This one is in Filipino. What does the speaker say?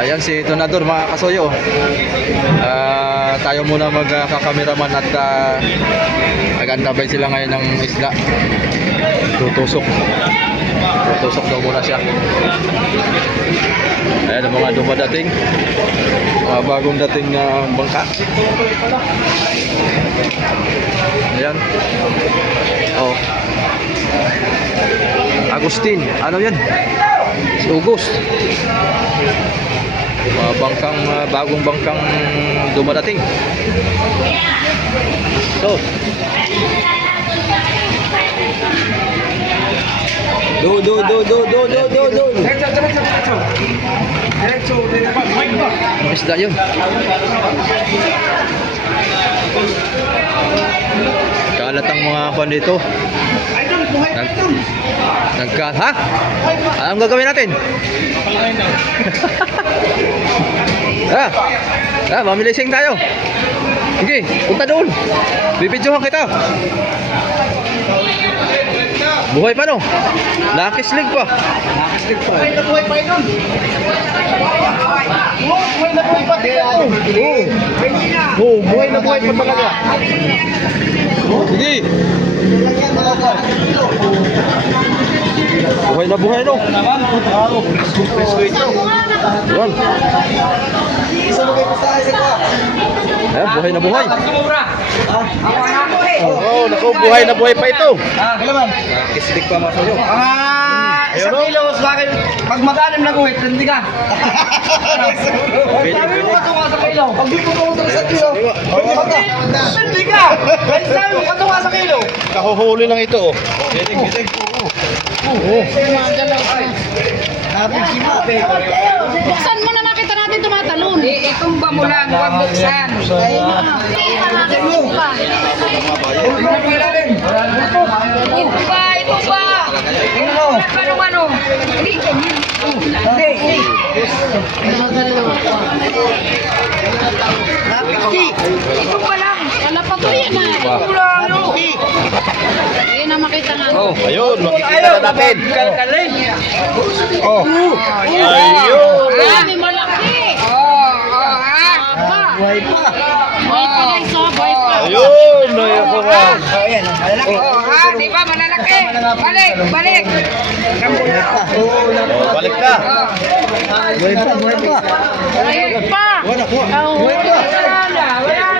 Ayan si Tonador mga kasoyo. Tayo muna magkakameraman at nag-antabay sila ngayon ng isla. Tutusok daw muna siya. Ayan ang mga dumadating, mga bagong dating na bangka. Ayan. Oh, Agustin, ano yan? Si August. Bagong bangkang dumadating. So, do. Ano isda yun? Kalat ang mga fan dito. Ha? Anong gagawin natin? Mamilising tayo. Sige, punta doon. Bibidyohan kita. Buhay pa no? Nakislig pa. Buhay na buhay pa yun. Buhay na buhay pa dito. Buhay na buhay pa talaga. Sige. Buhay na buhay no? Presko ito. Yan. Buhay na buhay. Oo, naku, buhay na buhay pa ito. Nakislig pa mga sayo. Isang kilo, pag mag-anim na guhit, hindi ka. Sabi mo patunga sa kilo. Pag di mo patunga sa kilo, hindi ka. Pwede sabi mo patunga sa kilo. Kahuhuli lang ito. Giting. Buksan mo na makita natin tumatalon. Itumba mo lang, huwag buksan. Itumba. Ano? Hindi ganyan. Itumba lang. Wala pa po yan ah. Hindi na makita nga. Oh, Ayun, makikita na natin. Kalkalin. Oh. Ayun. Marami malaki. Buhay pa. Boy pa guys, oh, boy pa. Ayun. Ayun po ba? Di ba malalaki? Balik. Oh, balik na. Boy pa. Wala ko. Oh, Buhay pa. Wala na.